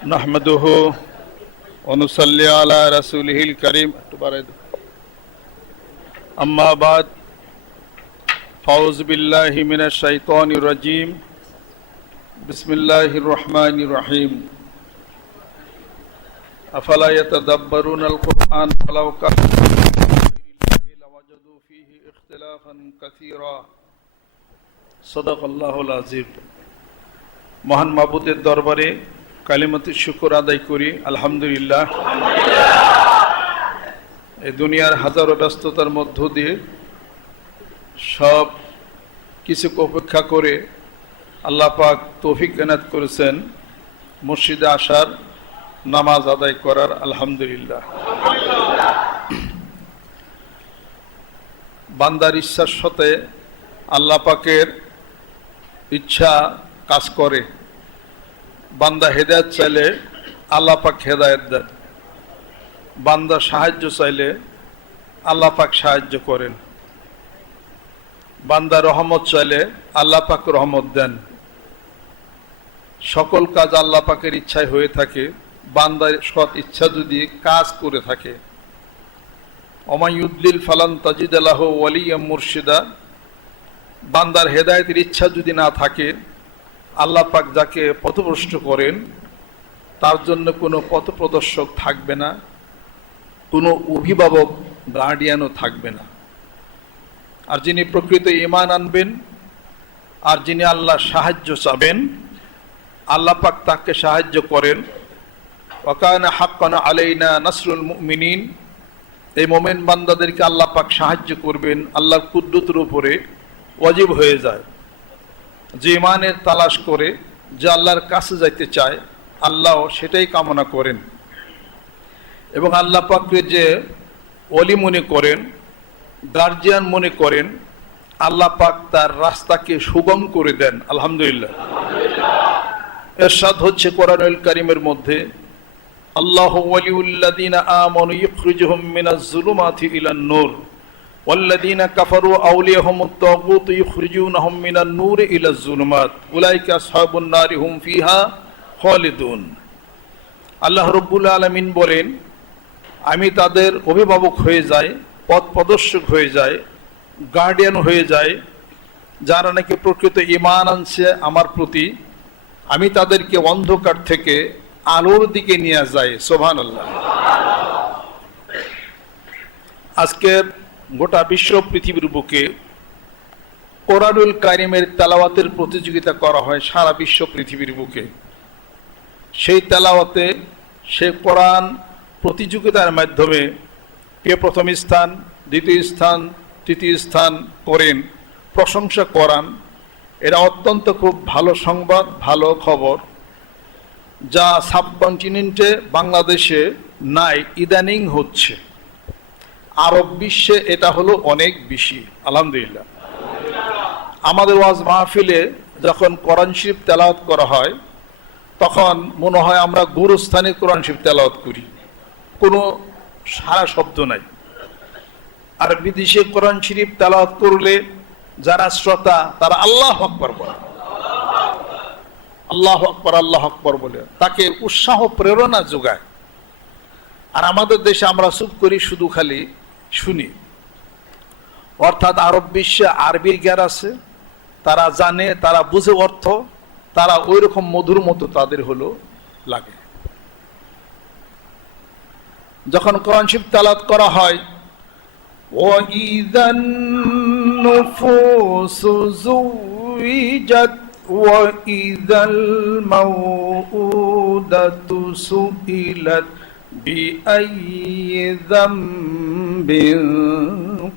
نحمده ونصلي على رسوله الكريم أما بعد فأعوذ بالله من الشيطان الرجيم بسم الله الرحمن الرحيم أفلا يتدبرون القرآن ولو كان من غير الله لوجدوا فيه اختلافا كثيرا صدق الله العظيم মহান মাবুদের দরবারে কালিমতির শুকর আদায় করি, আলহামদুলিল্লাহ। এই দুনিয়ার হাজারো ব্যস্ততার মধ্য দিয়ে সব কিছুকে উপেক্ষা করে আল্লাহ পাক তৌফিক এনাত করেছেন মসজিদে আসার নামাজ আদায় করার, আলহামদুলিল্লাহ। বান্দার ইচ্ছার সাথে আল্লাহ পাকের ইচ্ছা কাজ করে। বান্দা হেদায়ত চাইলে আল্লাহ পাক হেদায়ত দেন। বান্দা সাহায্য চাইলে আল্লাহ পাক সাহায্য করেন। বান্দা রহমত চাইলে আল্লাহ পাক রহমত দেন। সকল কাজ আল্লাহ পাকের ইচ্ছায় হয়ে থাকে। বান্দার সৎ ইচ্ছা যদি কাজ করে থাকে। অমায়ুদ্দিল ফালান তাজিদ আলাহ ওয়ালিয়া মুর্শিদা। বান্দার হেদায়তের ইচ্ছা যদি না থাকে আল্লাহ পাক যাকে পথভ্রষ্ট করেন, তার জন্য কোনো পথপ্রদর্শক থাকবে না, কোনো অভিভাবক গার্ডিয়ানও থাকবে না। আর যিনি প্রকৃত ইমান আনবেন, আর যিনি আল্লাহ সাহায্য চাবেন, আল্লাহ পাক তাকে সাহায্য করেন। ওকানা হাক্কানা আলাইনা নাসরুল মুমিনিন, এই মোমেন বান্দাদেরকে আল্লাহ পাক সাহায্য করবেন, আল্লাহর কুদ্দুতের উপরে ওয়াজিব হয়ে যায়। যে ইমানের তালাশ করে যে আল্লাহর কাছে যাইতে চায় আল্লাহ সেটাই কামনা করেন। এবং আল্লাহ পাককে যে অলি মনে করেন গার্জিয়ান মনে করেন, আল্লাহ পাক তার রাস্তাকে সুগম করে দেন, আলহামদুলিল্লাহ। এরশাদ হচ্ছে কোরআনুল করিমের মধ্যে, আল্লাহ ওয়ালিউল্লাযীনা আমানু ইখরিজুহুম মিনাজ জুলুমাতি ইলান নূর والذين كفروا أوليهم الطاغوت يخرجونهم من النور إلى الظلمات أولئك أصحاب النار هم فيها خالدون আল্লাহ রব্বুল আলমিন বলেন আমি তাদের অভিভাবক হয়ে যাই পথ প্রদর্শক হয়ে যায় গার্ডিয়ান হয়ে যায় যারা নাকি প্রকৃত ইমান আনছে আমার প্রতি আমি তাদেরকে অন্ধকার থেকে আলোর দিকে নিয়ে যাই সোভান আল্লাহ আজকের গোটা বিশ্ব পৃথিবীর বুকে কোরআনুল কারিমের তেলাওয়াতের প্রতিযোগিতা করা হয় সারা বিশ্ব পৃথিবীর বুকে। সেই তেলাওয়াতে সে কোরআন প্রতিযোগিতার মাধ্যমে কে প্রথম স্থান, দ্বিতীয় স্থান, তৃতীয় স্থান করেন, প্রশংসা করান। এরা অত্যন্ত খুব ভালো সংবাদ, ভালো খবর, যা সাবকন্টিনেন্টে বাংলাদেশে নাই, ইদানিং হচ্ছে। আরব বিশ্বে এটা হলো অনেক বেশি, আলহামদুলিল্লাহ। আমাদের ওয়াজ মাহফিলে যখন কোরআন শরীফ তেলাওয়াত করা হয়, তখন মনে হয় আমরা গুরুস্থানে কোরআন শরীফ তেলাওয়াত করি। কোনো সারা শব্দ নাই। আর বিদেশে কোরআন শরীফ তেলাওয়াত করলে যারা শ্রোতা, তারা আল্লাহ আকবর বলে। আল্লাহ আকবর আল্লাহ আকবর বলে। তাকে উৎসাহ, প্রেরণা যোগায়। আর আমাদের দেশে আমরা চুপ করি শুধু খালি শুনি অর্থাৎ আরব বিশ্বে আরবির জ্ঞান আছে তারা জানে তারা বুঝে অর্থ তারা ওই রকম মধুর মতো তাদের হলো লাগে যখন কোরআন শিব তালাত করা হয় وَإِذَا النُّفُوسُ زُوِّجَتْ وَإِذَا الْمَوْءُودَةُ سُئِلَتْ بأي ذنب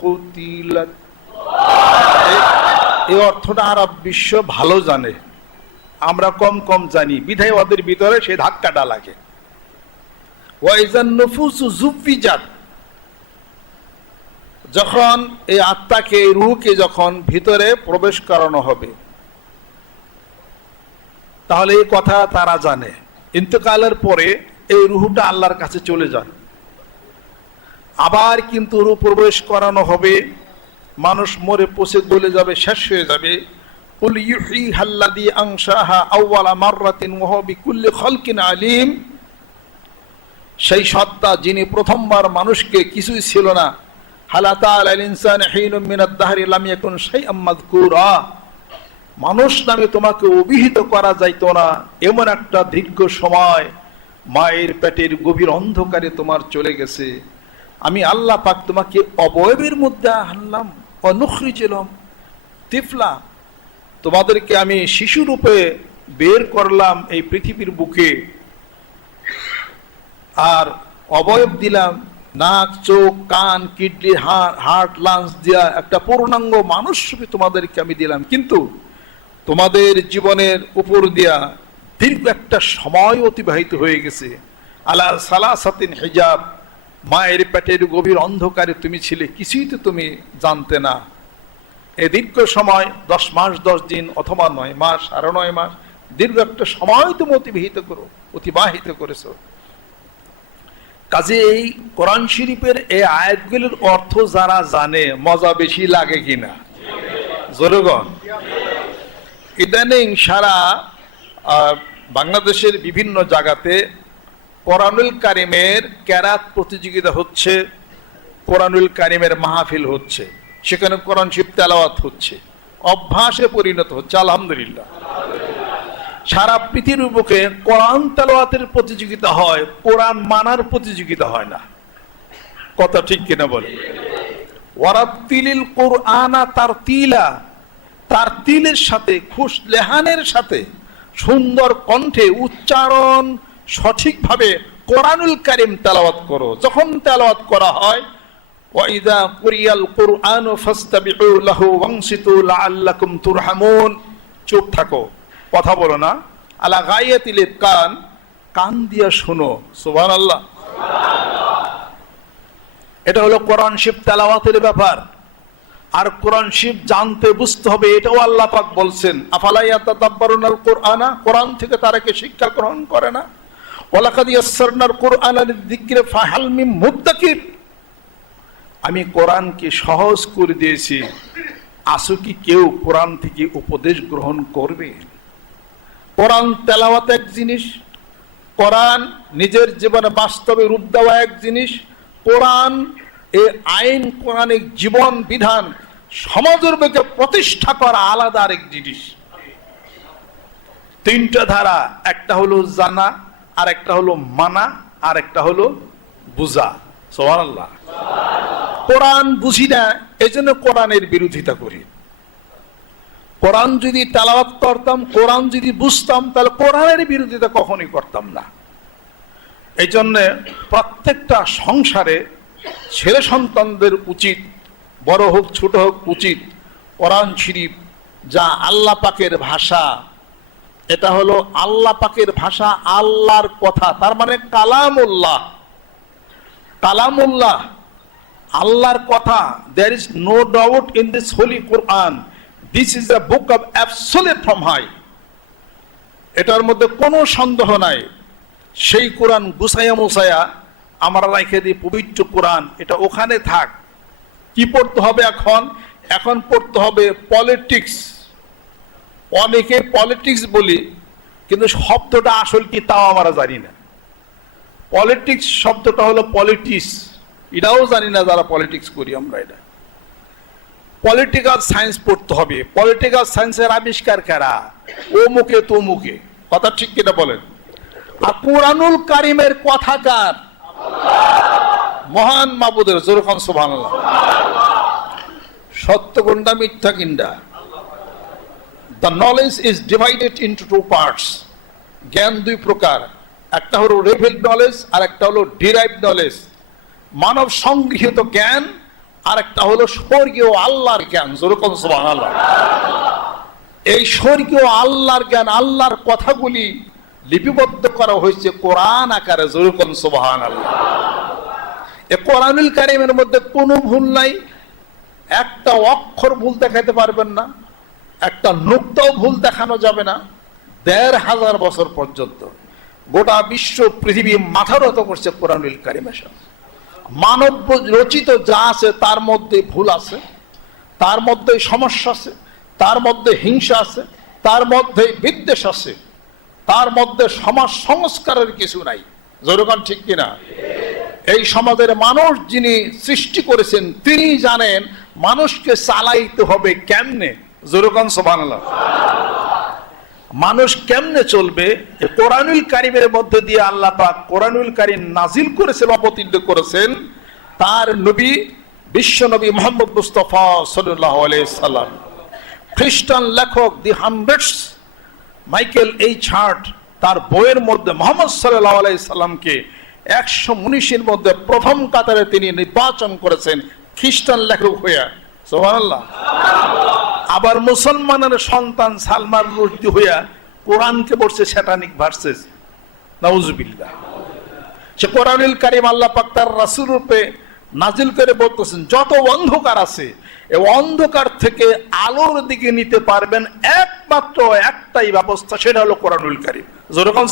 قتلت এই অর্থটা আরব বিশ্ব ভালো জানে আমরা কম কম জানি বিধায় ওদের ভিতরে সেই ধাক্কাটা লাগে ওয়াইজান নফুস জুফিজাত যখন এই আত্মাকে এই রুহকে যখন ভিতরে প্রবেশ করানো হবে তাহলে এই কথা তারা জানে ইন্তকালের পরে এই রুহুটা আল্লাহর কাছে চলে যায় আবার কিন্তু রূপ প্রবেশ করানো হবে, মানুষ মরে পচে গলে যাবে, শেষ হয়ে যাবে। খালকিন সেই সত্তা যিনি প্রথমবার মানুষকে কিছুই ছিল না। হালাতা আল ইনসান হিনুম মিনাদ দাহরি লাম ইয়াকুন শাইআম মাযকুরা। মানুষ নামে তোমাকে অভিহিত করা যাইত না। এমন একটা দীর্ঘ সময় মায়ের পেটের গভীর অন্ধকারে তোমার চলে গেছে। আমি আল্লাহ পাক তোমাকে অবয়বের মধ্যে আনলাম অনুখরিছিলাম তিফলা। তোমাদেরকে আমি শিশুরূপে বের করলাম এই পৃথিবীর বুকে। আর অবয়ব দিলাম, নাক, চোখ, কান, কিডনি হার্ট হার্ট লাংস দিয়া একটা পূর্ণাঙ্গ মানুষ তোমাদেরকে আমি দিলাম। কিন্তু তোমাদের জীবনের উপর দিয়া দীর্ঘ একটা সময় অতিবাহিত হয়ে গেছে। আলা সালাসাতিন হিজাব, মায়ের পেটের গভীর অন্ধকারে তুমি ছিলে, কিছুই তো তুমি জানতে না। এ দীর্ঘ সময়, দশ মাস, দশ দিন অথবা নয় মাস, আরও নয় মাস, দীর্ঘ একটা সময় তুমি অতিবাহিত করো, অতিবাহিত করেছ। কাজে এই কোরআন শরীফের এই আয়াতগুলির অর্থ যারা জানে, মজা বেশি লাগে কিনা? জোরগণ ইদানিং সারা বাংলাদেশের বিভিন্ন জায়গাতে কোরআনুল কারিমের ক্যারাত প্রতিযোগিতা হচ্ছে, কোরআনুল কারিমের মাহফিল হচ্ছে, সেখানে কোরআন শিব তেলাওয়াত হচ্ছে, অভ্যাসে পরিণত হচ্ছে, আলহামদুলিল্লাহ। সারা পৃথিবীর বুকে কোরআন তেলাওয়াতের প্রতিযোগিতা হয়, কোরআন মানার প্রতিযোগিতা হয় না। কথা ঠিক কিনা বলে? ওয়ারাতিলিল কোরআনা তার তিলা তার তিলের সাথে, খুশ লেহানের সাথে সুন্দর কণ্ঠে উচ্চারণ সঠিকভাবে কোরআনুল কারিম তেলাওয়াত করো। যখন তেলাওয়াত করা হয়, ওয়াইদা কুরিয়াল কুরআন ফাস্তাবিউ লাহু ওয়ানসিতু লাআল্লাকুম তুরহামুন। চুপ থাকো। কথা বলো না। আলা গায়াতিল কান কান দিয়া শোনো। সুবহানাল্লাহ। এটা হলো কোরআন শিব তেলাওয়াতের ব্যাপার। আর কোরআন শিব জানতে বুঝতে হবে, এটাও আল্লাহ পাক বলছেন আফালাইয়াত তাব্বারুনাল কোরআনা কোরআন থেকে তারা কি শিক্ষা গ্রহণ করে না। ইয়াসসারনাল কোরআনা লিযিকরি ফাহাল মিন মুদ্দাকির। আমি কোরআনকে সহজ করে দিয়েছি আসো কি কেউ কোরআন থেকে উপদেশ গ্রহণ করবে? কোরআন তেলাওয়াত এক জিনিস, কোরআন নিজের জীবনে বাস্তবে রূপ দেওয়া এক জিনিস, কোরআন এই আইন, কোরআনিক জীবন বিধান সমাজের বুকে প্রতিষ্ঠা করা আলাদা আরেক জিনিস। তিনটা ধারা, একটা হলো জানা আর একটা হলো মানা আর একটা হলো বুঝা। সোহানাল্লাহ কোরআন বুঝি না এই জন্য কোরআনের বিরোধিতা করি। কোরআন যদি তালাবাত করতাম, কোরআন যদি বুঝতাম, তাহলে কোরআনের বিরোধিতা কখনই করতাম না। এই জন্যে প্রত্যেকটা সংসারে ছেলে সন্তানদের উচিত বড় হোক, ছোট হোক, উচিত। কোরআন শরীফ যা আল্লাহ পাকের ভাষা, এটা হলো আল্লাহ পাকের ভাষা আল্লাহর কথা। তার মানে কালামুল্লাহ। কালামুল্লাহ, আল্লাহর কথা। There is no doubt in this holy Quran this is the book of absolute from high এটার মধ্যে কোনো সন্দেহ নাই। সেই কোরআন গুসাইয়া মুসাইয়া আমরা রাখে দিই পবিত্র কোরআন। এটা ওখানে থাক। কি পড়তে হবে এখন? এখন পড়তে হবে পলিটিক্স অনেকে পলিটিক্স বলি, কিন্তু শব্দটা আসল কি তাও আমরা জানি না। পলিটিক্স শব্দটা হলো পলিটিক্স এটাও জানি না যারা পলিটিক্স করি আমরা এটা। পলিটিক্যাল সায়েন্স পড়তে হবে। পলিটিক্যাল সায়েন্সের আবিষ্কার কারা? ও মুখে তো মুখে কথা ঠিক কিনা বলেন? আর কোরআনুল কারিমের কথাকার মহান মাবুদের, জোরখান সুবহান সত্য কোনটা মিথ্যা কিনডা। The knowledge is divided into two parts জ্ঞান দুই প্রকার। একটা হলো রেভেল নলেজ আর একটা হলো ডিরাইভ নলেজ মানব সংগৃহীত জ্ঞান আর একটা হলো স্বর্গীয় আল্লাহর জ্ঞান। যেরকম আল্লাহ এই স্বর্গীয় আল্লাহর জ্ঞান, আল্লাহর কথাগুলি লিপিবদ্ধ করা হয়েছে কোরআন আকারে। যেরকম সুবহান আল্লাহ এ কোরআনুল কারিমের মধ্যে কোনো ভুল নাই। একটা অক্ষর ভুল দেখাতে পারবেন না, একটা নুক্তাও ভুল দেখানো যাবে না, দেড় হাজার বছর পর্যন্ত গোটা বিশ্ব পৃথিবী মাথা নত করছে কোরআনুল কারিমের মানব রচিত যা আছে, তার মধ্যে ভুল আছে, তার মধ্যে সমস্যা আছে, তার মধ্যে হিংসা আছে, তার মধ্যে বিদ্বেষ আছে, তার মধ্যে সমাজ সংস্কারের কিছু নাই। যেরকম ঠিক কিনা? এই সমাজের মানুষ যিনি সৃষ্টি করেছেন, তিনি জানেন মানুষকে চালাইতে হবে কেমনে? সোভান মানুষ কেমনে চলবে? কোরআনুল কারিমের মধ্যে দিয়ে আল্লাহ পাক কোরআনুল কারিম নাজিল করেছেন, অবতীর্ণ করেছেন, তার নবী, বিশ্ব নবী মোহাম্মদ মুস্তফা সাল্লাহ সাল্লাম। খ্রিস্টান লেখক the hundreds Michael H Hart তার বইয়ের মধ্যে মোহাম্মদ সাল্লাহ আলাই সাল্লামকে একশো উনিশের মধ্যে প্রথম কাতারে তিনি নির্বাচন করেছেন খ্রিস্টান লেখক হইয়া। আবার মুসলমানের সন্তান সালমান রুশদি হইয়া কোরআনকে বলছে স্যাটানিক ভার্সেস নাউজুবিল্লাহ। সে কোরআনুল কারিম আল্লাহ পাক তার রাসূল রূপে নাজিল করে বলতেছেন, যত অন্ধকার আছে এই অন্ধকার থেকে আলোর দিকে নিতে পারবেন একমাত্র একটাই ব্যবস্থা, সেটা হলো কোরআনুল কারিম। যেরকম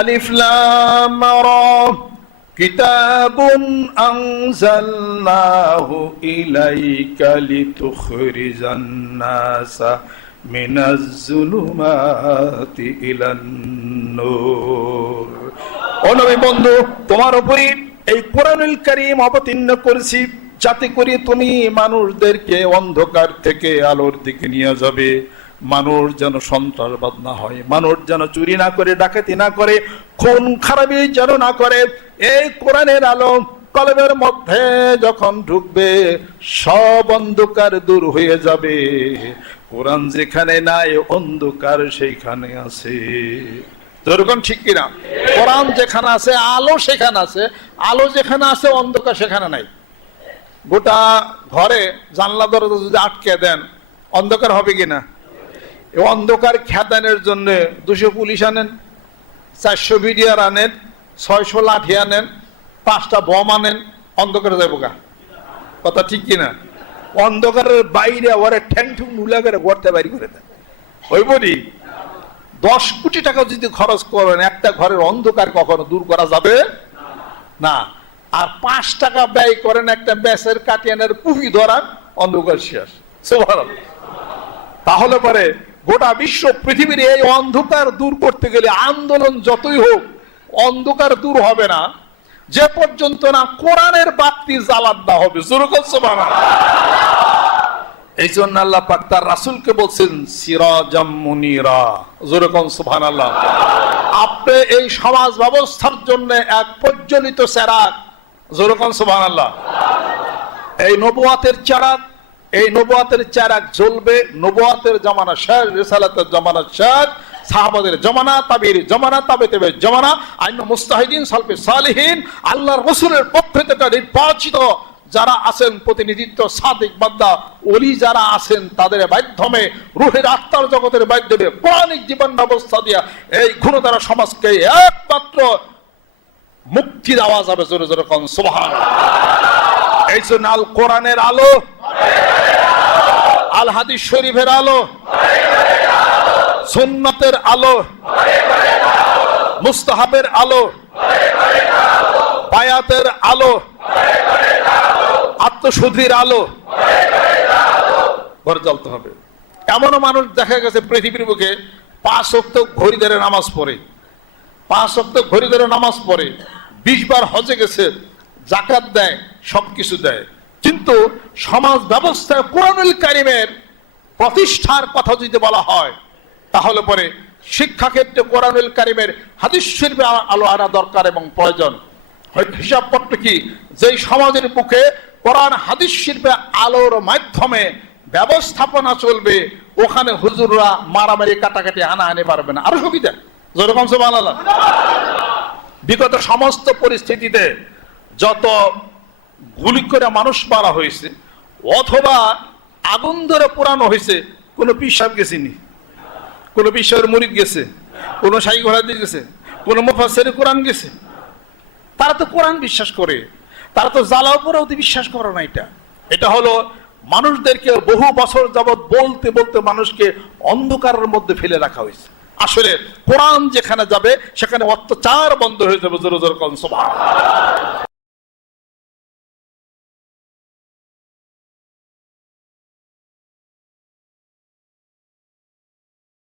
আলিফ লাম রা। কিতাবুন আনজালনাহু ইলাইকা লিতুখরিজান নাসা মিনাজ জুলুমাতি ইলান নূর। ও বন্ধু, তোমার উপরই এই কোরআনুল কারীম অবতীর্ণ করেছি। যাতে করে তুমি মানুষদেরকে অন্ধকার থেকে আলোর দিকে নিয়ে যাবে। মানুষ যেন সন্ত্রাসবাদ না হয়, মানুষ যেন চুরি না করে, ডাকাতি না করে, খুন খারাপি যেন না করে, এই কোরআনের আলো কলমের মধ্যে যখন ঢুকবে, সব অন্ধকার দূর হয়ে যাবে। কোরআন যেখানে নাই, অন্ধকার সেইখানে আছে। যেরকম ঠিক কিনা? কোরআন যেখানে আছে, আলো সেখানে আছে, আলো যেখানে আছে, অন্ধকার সেখানে নাই। গোটা ঘরে জানলা দরজা যদি আটকে দেন, অন্ধকার হবে কিনা? অন্ধকার খ্যাতানের জন্য দুশো পুলিশ আনেন, চারশো বিডিআর আনেন, ছয়শো লাঠি আনেন, পাঁচটা বম আনেন, অন্ধকারে যাব গা। কথা ঠিক কিনা? অন্ধকারের বাইরে ওরে ঠ্যাং ঠুং নুলা করে গড়তে বাইরে করে দেন হইব নি? দশ কোটি টাকা যদি খরচ করেন, একটা ঘরের অন্ধকার কখনো দূর করা যাবে না। আর পাঁচ টাকা ব্যয় করেন একটা ব্যাসের কাটিয়ানের পুহি ধরান অন্ধকার শেষ। তাহলে পরে গোটা বিশ্ব পৃথিবীর এই অন্ধকার দূর করতে গেলে আন্দোলন যতই হোক, অন্ধকার দূর হবে না। যে পর্যন্ত না কোরআনের বাতি জ্বালান না হবে। এই জন্য আল্লাহ পাক তার রাসূলকে বলছেন আপনি এই সমাজ ব্যবস্থার জন্য এক প্রজ্বলিত চেরাগ যেরকম সুবহানাল্লাহ। এই নবুয়াতের চারাক এই নবুয়াতের চারাক জ্বলবে, নবুয়াতের জামানা শেষ, রিসালাতের জামানা শেষ, সাহাবাদের জমানা, তাবির জমানা তাবে তেবে জমানা, আইন মুস্তাহিদিন, সালফে সালিহীন, আল্লাহর রসুলের পক্ষে থেকে নির্বাচিত যারা আছেন, প্রতিনিধিত্ব, সাদিক বান্দা, ওলি যারা আছেন, তাদের মাধ্যমে রুহের আত্মার জগতের মাধ্যমে পৌরাণিক জীবন ব্যবস্থা দিয়া এই ঘুণতারা সমাজকে একমাত্র মুক্তি দেওয়া যাবে, জোরে জোরে কন সুবহান এই জন্য আল কোরআনের আলো আল হাদিস শরীফের আলো, সুন্নতের আলো, মুস্তাহাবের আলো, বায়াতের আলো, আত্মশুদ্ধির আলো, ঘরে জ্বলতে হবে। এমনও মানুষ দেখা গেছে পৃথিবীর বুকে পাঁচ অক্ত ঘড়ি ধরে নামাজ পড়ে। পাঁচ অক্ত ঘড়ি ধরে নামাজ পড়ে। বিশ বার হজে গেছে, জাকাত দেয়, সবকিছু দেয়। কিন্তু সমাজ ব্যবস্থায় কোরআনুল কারিমের প্রতিষ্ঠার কথা যদি বলা হয়, তাহলে পরে শিক্ষাক্ষেত্রে কোরআনুল কারিমের হাদিস শরীফে আলো আনা দরকার এবং প্রয়োজন। হিসাবপত্র কি? যেই সমাজের বুকে কোরআন, হাদিস শিল্পে আলোর মাধ্যমে ব্যবস্থাপনা চলবে, ওখানে হুজুররা মারামারি কাটাকাটি হানাহানি পারবে না। আরও সুবিধা? যেরকম সুবহানাল্লাহ। বিগত সমস্ত পরিস্থিতিতে যত গুলি করে মানুষ মারা হয়েছে, অথবা আগুন ধরে পোড়ানো হয়েছে, কোনো পিসাব গেছিনি, কোনো পিসাবের মুরিদ গেছে, কোনো সাই ঘোড়া দিয়ে গেছে, কোনো মুফাসের কোরআন গেছে। তারা তো কোরআন বিশ্বাস করে, তারা তো জ্বালা উপরেও তো বিশ্বাস করে না এটা। এটা হলো মানুষদেরকে বহু বছর যাবৎ বলতে বলতে মানুষকে অন্ধকারের মধ্যে ফেলে রাখা হয়েছে। আসলে কোরআন যেখানে যাবে, সেখানে অত্যাচার বন্ধ হয়ে যাবে, জোর জোর কনসভা